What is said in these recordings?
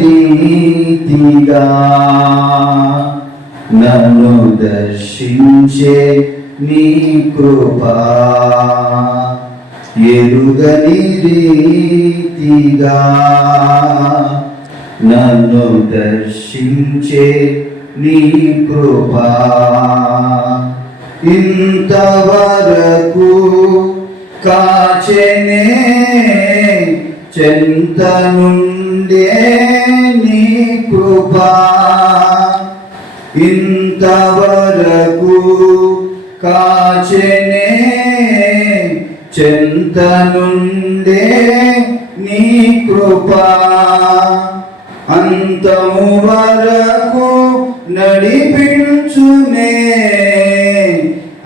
రీతిగా నన్ను దర్శించే నీ కృపా. ఎరుగని రీతిగా నన్ను దర్శించే నీ కృపా. ఇంతవరకు కాచెనే చెంత నుండే నీ కృపా ఇంతవరకు కాచెనే చెంత నుండే నీ కృపా అంతము వరకు నడిపించునే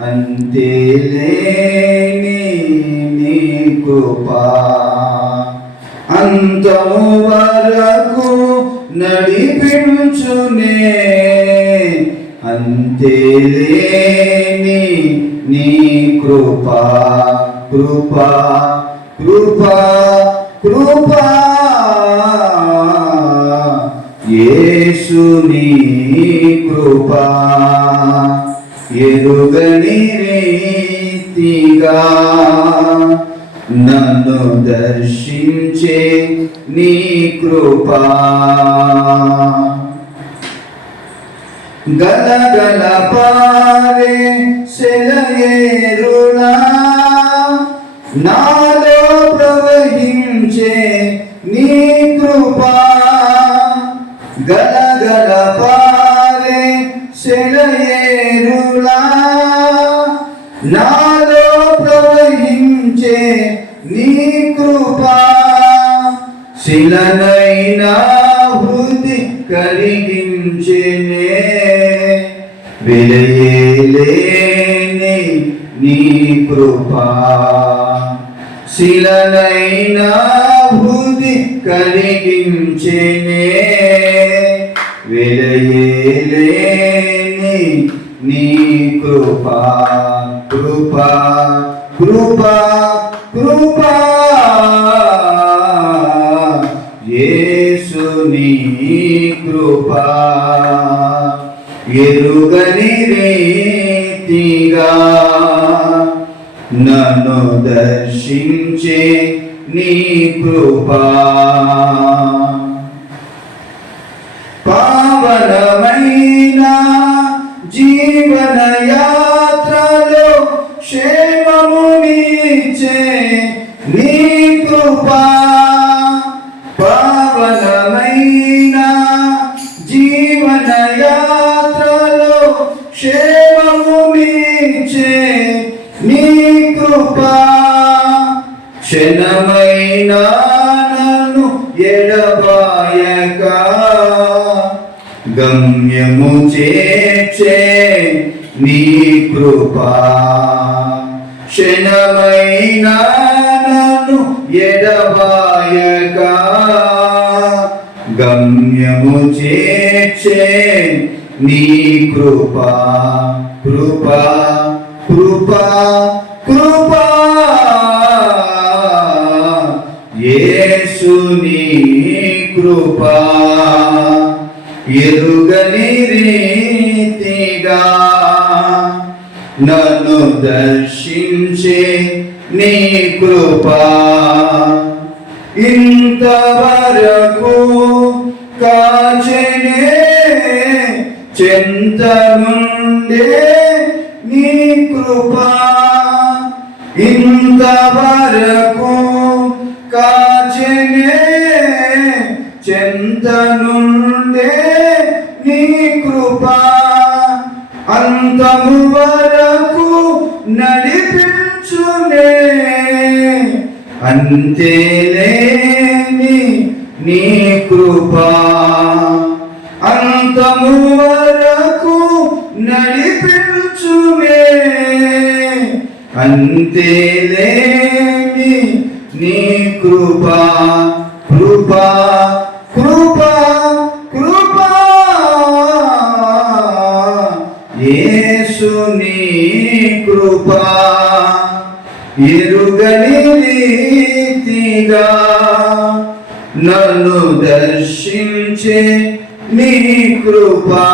అంతేలేని నీ కృపా. అంతము వరకు నడిపించునే. అంతేలేని నీ కృపా కృపా కృపా కృపా. యేసుని కృపా. ఎరుగని రీతిగా నన్ను దర్శించే నీ కృపా. గల గల పారే సెలయేరులా నాలో ప్రవహించే నీ కృపా. గల గల పారే సెలయేరులా నాలో ప్రవహించే నీ కృపా శిలనైనా హృది కలిగించేనే. విలయలేని నీ కృపా శిలనైనా హృది కలిగించేనే. విలయలేని నీ కృపా కృపా కృపా కృపా. యేసుని కృపా. ఎరుగని రీతిగా నన్ను దర్శించే నీ కృపా. పావనమైన జీవనయా క్షణమైన నన్ను ఎడబాయక? గమ్యము చేర్చే నీ కృపా. క్షణమైన నన్ను ఎడబాయక? గమ్యము చేర్చే నీ కృపా. కృపా కృపా కృపా. యేసుని కృపా ఎరుగని రీతిగా నన్ను దర్శించే నీ కృపా ఇంతవరకు కాచెనే చెంత నుండే నీ కృపా ఇంతవరకు చెంత నుండే నీ కృప. అంతము వరకు నడిపించునే. అంతేలేని నీ కృప. అంతము వరకు నడిపించునే. అంతేలేని నీ కృప. కృపా యేసుని కృప ఎరుగని రీతిగా నన్ను దర్శించే నీ కృపా.